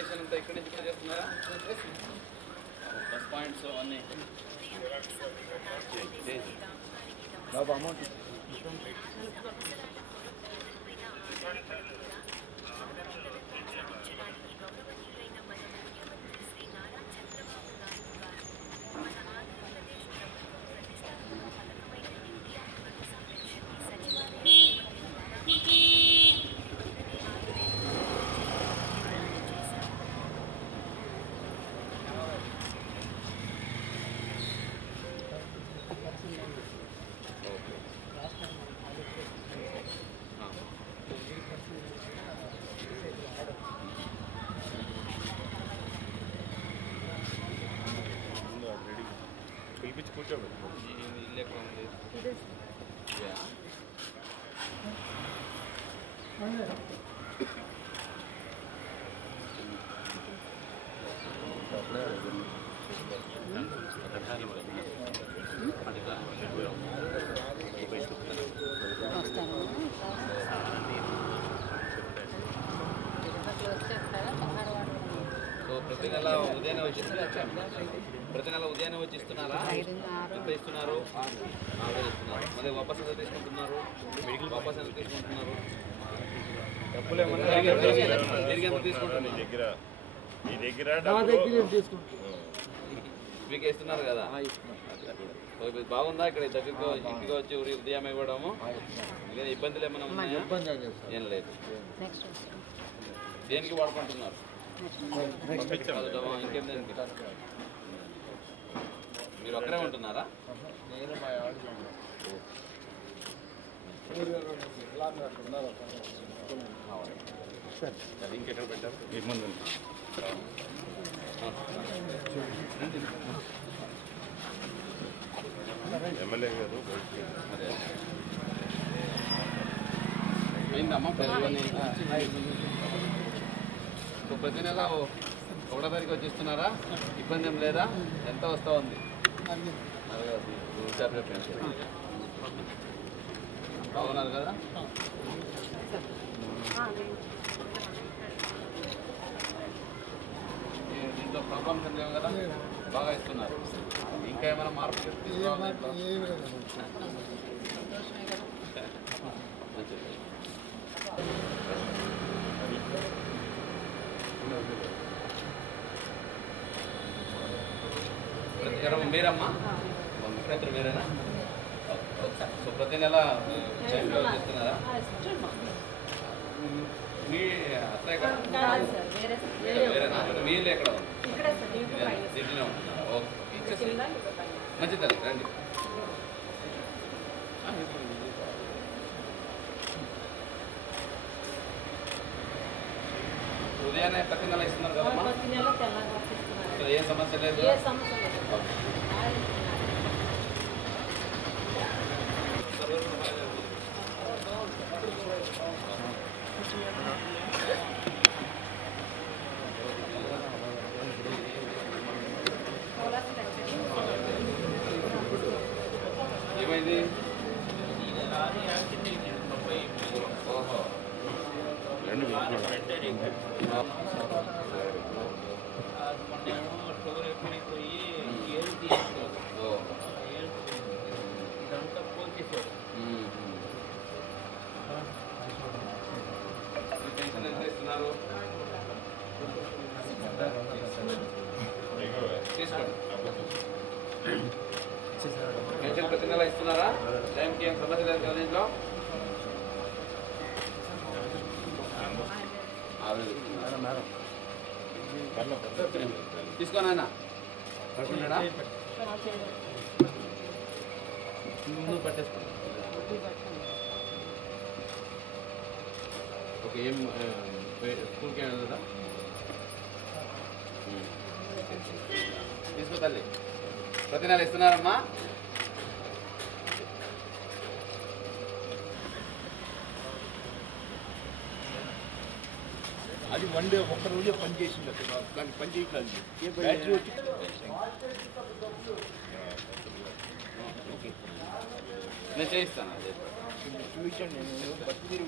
Registration అంతా ఇక్కడి నుంచి కూడా చేస్తున్నారా? ప్లస్ పాయింట్స్ అవన్నీ బాబు అమౌంట్ పిలిపించి కూర్చోబెట్టు. ఇల్లు ఎక్కడ ఉంది? సో ప్రతి నెల ఉదయాన్నే వచ్చి ఇస్తున్నారా? ఎంత ఇస్తున్నారు? 4,000 ఇస్తున్నారు. మళ్ళీ వాపస్ ఎంత తీసుకుంటున్నారు? వాపస్ ఎంత తీసుకుంటున్నారు? డబ్బులు ఏమన్నా తిరిగి ఎంత తీసుకుంటున్నారు? మీ దగ్గర మీకు ఇస్తున్నారు కదా? బాగుందా ఇక్కడ దగ్గరికి ఇంటికి వచ్చి ఉదయం ఇవ్వడము? ఇబ్బందులు ఏమైనా ఉన్నాయా? ఏం లేదు. దేనికి వాడుకుంటున్నారు? ఇంకేం దేనికి? మీరు ఒక్కరే ఉంటున్నారా? ఇంకెక్కడ పెట్టారు? మీ ముందు ఎమ్మెల్యే గారు అయిందమ్మా ప్రతి నెల 1వ తారీఖు వచ్చి ఇస్తున్నారా? ఇబ్బంది ఏం లేదా? ఎంత వస్తూ ఉంది? బాగున్నారు కదా? దీంట్లో ప్రాబ్లమ్స్ ఏం లేవు కదా? బాగా ఇస్తున్నారు. ఇంకా ఏమైనా మార్పు మీరమ్మా ముఖ్యమంత్రి మీరేనా? సో ప్రతి నెల ఇస్తున్నారా? మీ అత్తయ్య వేరేనా? మీ ఇల్లు ఎక్కడ ఉంది? సిటీలో ఉంటున్నారా? ఓకే, మంచిది రండి. ఉదయాన్నే ప్రతి నెల ఇస్తున్నారు కదమ్మా? ఏ సమస్య లేదు? ఏమైంది? పెన్షన్ ప్రతి నెల ఇస్తున్నారా? టైంకి ఏం సమస్య లేదు కదా ఇంట్లో? తీసుకోనా పట్టేసుకో. ఓకే, ఏం స్కూల్కి ఏమైనా కదా? తీసుకో తల్లి. ప్రతి నెల ఇస్తున్నారమ్మా? అది వన్ డే ఒక్క రోజే పని చేసింది అక్కడ, దాన్ని పని చేయట్లేదు. బ్యాటరీ వచ్చి నేను చేయిస్తాను. చూపించండి, నేను